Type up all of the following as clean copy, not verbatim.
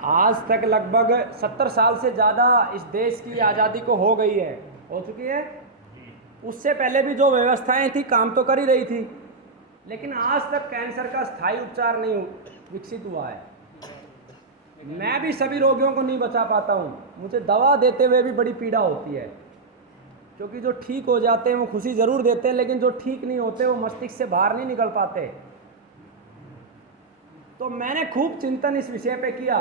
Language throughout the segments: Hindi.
आज तक लगभग 70 साल से ज़्यादा इस देश की आज़ादी को हो गई है, हो चुकी है। उससे पहले भी जो व्यवस्थाएं थी काम तो कर ही रही थी, लेकिन आज तक कैंसर का स्थायी उपचार नहीं विकसित हुआ है। मैं भी सभी रोगियों को नहीं बचा पाता हूँ, मुझे दवा देते हुए भी बड़ी पीड़ा होती है, क्योंकि जो ठीक हो जाते हैं वो खुशी ज़रूर देते हैं, लेकिन जो ठीक नहीं होते वो मस्तिष्क से बाहर नहीं निकल पाते। तो मैंने खूब चिंतन इस विषय पे किया,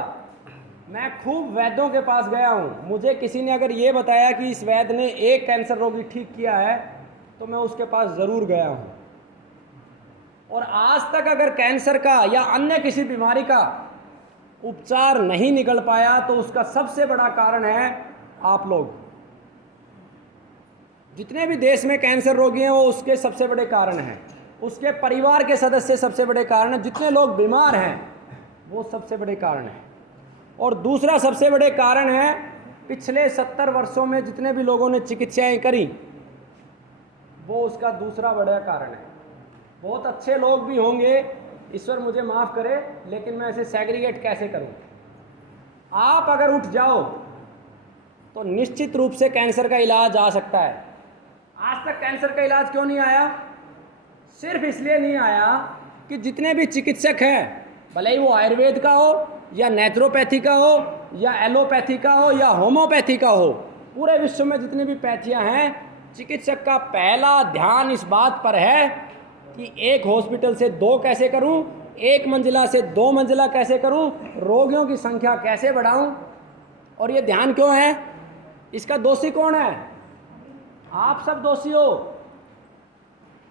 मैं खूब वैद्यों के पास गया हूँ। मुझे किसी ने अगर ये बताया कि इस वैद्य ने एक कैंसर रोगी ठीक किया है तो मैं उसके पास ज़रूर गया हूँ। और आज तक अगर कैंसर का या अन्य किसी बीमारी का उपचार नहीं निकल पाया तो उसका सबसे बड़ा कारण है आप लोग। जितने भी देश में कैंसर रोगी हैं वो उसके सबसे बड़े कारण हैं, उसके परिवार के सदस्य सबसे बड़े कारण हैं, जितने लोग बीमार हैं वो सबसे बड़े कारण हैं। और दूसरा सबसे बड़े कारण है पिछले 70 वर्षों में जितने भी लोगों ने चिकित्साएं करी, वो उसका दूसरा बड़ा कारण है। बहुत अच्छे लोग भी होंगे, ईश्वर मुझे माफ़ करे, लेकिन मैं इसे सेग्रीगेट कैसे करूं। आप अगर उठ जाओ तो निश्चित रूप से कैंसर का इलाज आ सकता है। आज तक कैंसर का इलाज क्यों नहीं आया? सिर्फ इसलिए नहीं आया कि जितने भी चिकित्सक हैं, भले ही वो आयुर्वेद का हो या नेचुरोपैथी का हो या एलोपैथी का हो या होम्योपैथी का हो, पूरे विश्व में जितनी भी पैथियां हैं, चिकित्सक का पहला ध्यान इस बात पर है कि एक हॉस्पिटल से 2 कैसे करूं, एक मंजिला से 2 मंजिला कैसे करूं, रोगियों की संख्या कैसे बढ़ाऊं। और ये ध्यान क्यों है? इसका दोषी कौन है? आप सब दोषी हो,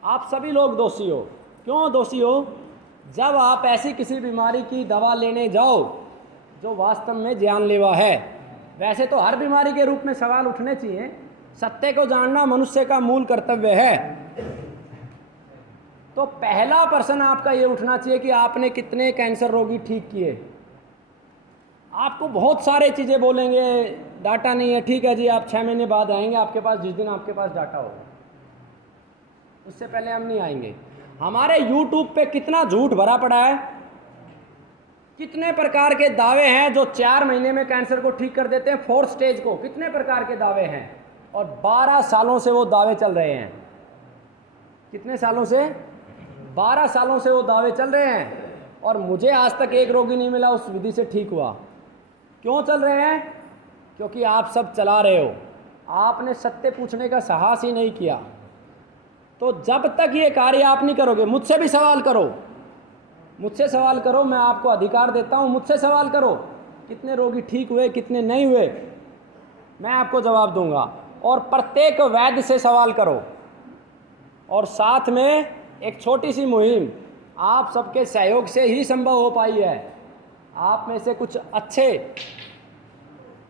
आप सभी लोग दोषी हो। क्यों दोषी हो? जब आप ऐसी किसी बीमारी की दवा लेने जाओ जो वास्तव में जानलेवा है। वैसे तो हर बीमारी के रूप में सवाल उठने चाहिए, सत्य को जानना मनुष्य का मूल कर्तव्य है। तो पहला प्रश्न आपका ये उठना चाहिए कि आपने कितने कैंसर रोगी ठीक किए। आपको बहुत सारे चीज़ें बोलेंगे, डाटा नहीं है, ठीक है जी, आप 6 महीने बाद आएंगे आपके पास, जिस दिन आपके पास डाटा होगा, उससे पहले हम नहीं आएंगे। हमारे YouTube पे कितना झूठ भरा पड़ा है, कितने प्रकार के दावे हैं जो 4 महीने में कैंसर को ठीक कर देते हैं, 4th स्टेज को, कितने प्रकार के दावे हैं। और 12 सालों से वो दावे चल रहे हैं। कितने सालों से? 12 सालों से वो दावे चल रहे हैं, और मुझे आज तक एक रोगी नहीं मिला उस विधि से ठीक हुआ। क्यों चल रहे हैं? क्योंकि आप सब चला रहे हो, आपने सत्य पूछने का साहस ही नहीं किया। तो जब तक ये कार्य आप नहीं करोगे, मुझसे भी सवाल करो, मुझसे सवाल करो, मैं आपको अधिकार देता हूँ, मुझसे सवाल करो, कितने रोगी ठीक हुए, कितने नहीं हुए, मैं आपको जवाब दूंगा। और प्रत्येक वैद्य से सवाल करो। और साथ में एक छोटी सी मुहिम आप सबके सहयोग से ही संभव हो पाई है। आप में से कुछ अच्छे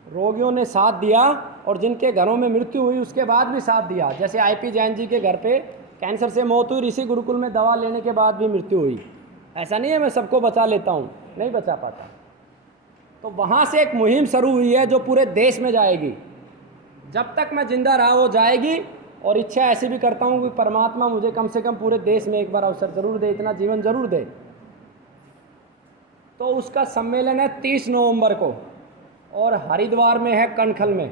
रोगियों ने साथ दिया, और जिनके घरों में मृत्यु हुई उसके बाद भी साथ दिया। जैसे IP जैन जी के घर पे कैंसर से मौत हुई, ऋषि गुरुकुल में दवा लेने के बाद भी मृत्यु हुई। ऐसा नहीं है मैं सबको बचा लेता हूँ, नहीं बचा पाता। तो वहाँ से एक मुहिम शुरू हुई है जो पूरे देश में जाएगी। जब तक मैं जिंदा रहा वो जाएगी, और इच्छा ऐसी भी करता हूँ कि परमात्मा मुझे कम से कम पूरे देश में एक बार अवसर ज़रूर दे, इतना जीवन ज़रूर दे। तो उसका सम्मेलन है 30 नवंबर को, और हरिद्वार में है, कनखल में।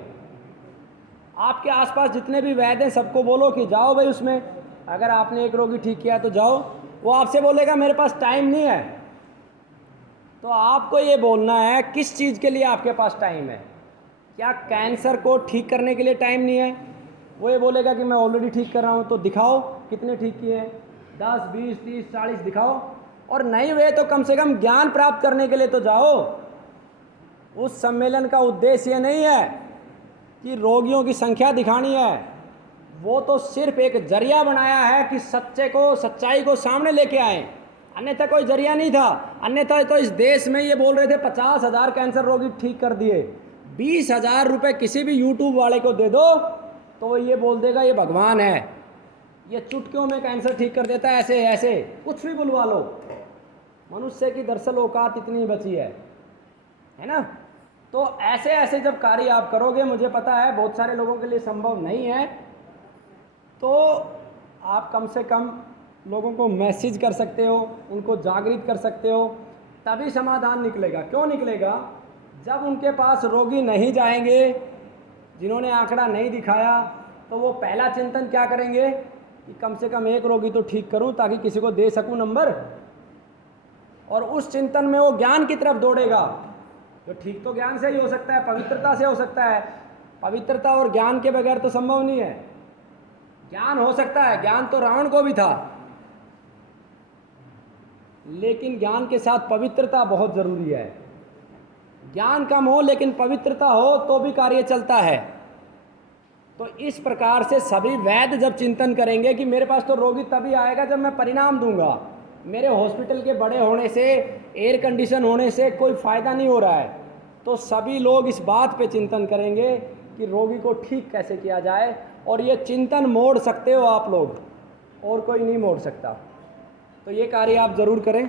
आपके आसपास जितने भी वैद्य हैं सबको बोलो कि जाओ भाई उसमें, अगर आपने एक रोगी ठीक किया तो जाओ। वो आपसे बोलेगा मेरे पास टाइम नहीं है, तो आपको ये बोलना है किस चीज़ के लिए आपके पास टाइम है। क्या कैंसर को ठीक करने के लिए टाइम नहीं है? वो ये बोलेगा कि मैं ऑलरेडी ठीक कर रहा हूँ, तो दिखाओ कितने ठीक किए हैं, 10, 20, 30, 40 दिखाओ। और नहीं हुए तो कम से कम ज्ञान प्राप्त करने के लिए तो जाओ। उस सम्मेलन का उद्देश्य ये नहीं है कि रोगियों की संख्या दिखानी है, वो तो सिर्फ एक जरिया बनाया है कि सच्चे को, सच्चाई को सामने लेके आए, अन्यथा कोई जरिया नहीं था। अन्यथा तो इस देश में ये बोल रहे थे 50,000 कैंसर रोगी ठीक कर दिए। 20,000 रुपये किसी भी YouTube वाले को दे दो तो वो ये बोल देगा ये भगवान है, ये चुटकियों में कैंसर ठीक कर देता है, ऐसे ऐसे कुछ भी बुलवा लो। मनुष्य की दरअसल औकात इतनी बची है ना। तो ऐसे ऐसे जब कार्य आप करोगे, मुझे पता है बहुत सारे लोगों के लिए संभव नहीं है, तो आप कम से कम लोगों को मैसेज कर सकते हो, उनको जागृत कर सकते हो, तभी समाधान निकलेगा। क्यों निकलेगा? जब उनके पास रोगी नहीं जाएंगे, जिन्होंने आंकड़ा नहीं दिखाया, तो वो पहला चिंतन क्या करेंगे कि कम से कम एक रोगी तो ठीक करूं ताकि किसी को दे सकूं नंबर। और उस चिंतन में वो ज्ञान की तरफ दौड़ेगा। तो ठीक तो ज्ञान से ही हो सकता है, पवित्रता से हो सकता है। पवित्रता और ज्ञान के बगैर तो संभव नहीं है। ज्ञान हो सकता है, ज्ञान तो रावण को भी था, लेकिन ज्ञान के साथ पवित्रता बहुत जरूरी है। ज्ञान कम हो लेकिन पवित्रता हो तो भी कार्य चलता है। तो इस प्रकार से सभी वैद्य जब चिंतन करेंगे कि मेरे पास तो रोगी तभी आएगा जब मैं परिणाम दूंगा, मेरे हॉस्पिटल के बड़े होने से, एयर कंडीशन होने से कोई फ़ायदा नहीं हो रहा है, तो सभी लोग इस बात पे चिंतन करेंगे कि रोगी को ठीक कैसे किया जाए। और ये चिंतन मोड़ सकते हो आप लोग, और कोई नहीं मोड़ सकता। तो ये कार्य आप ज़रूर करें।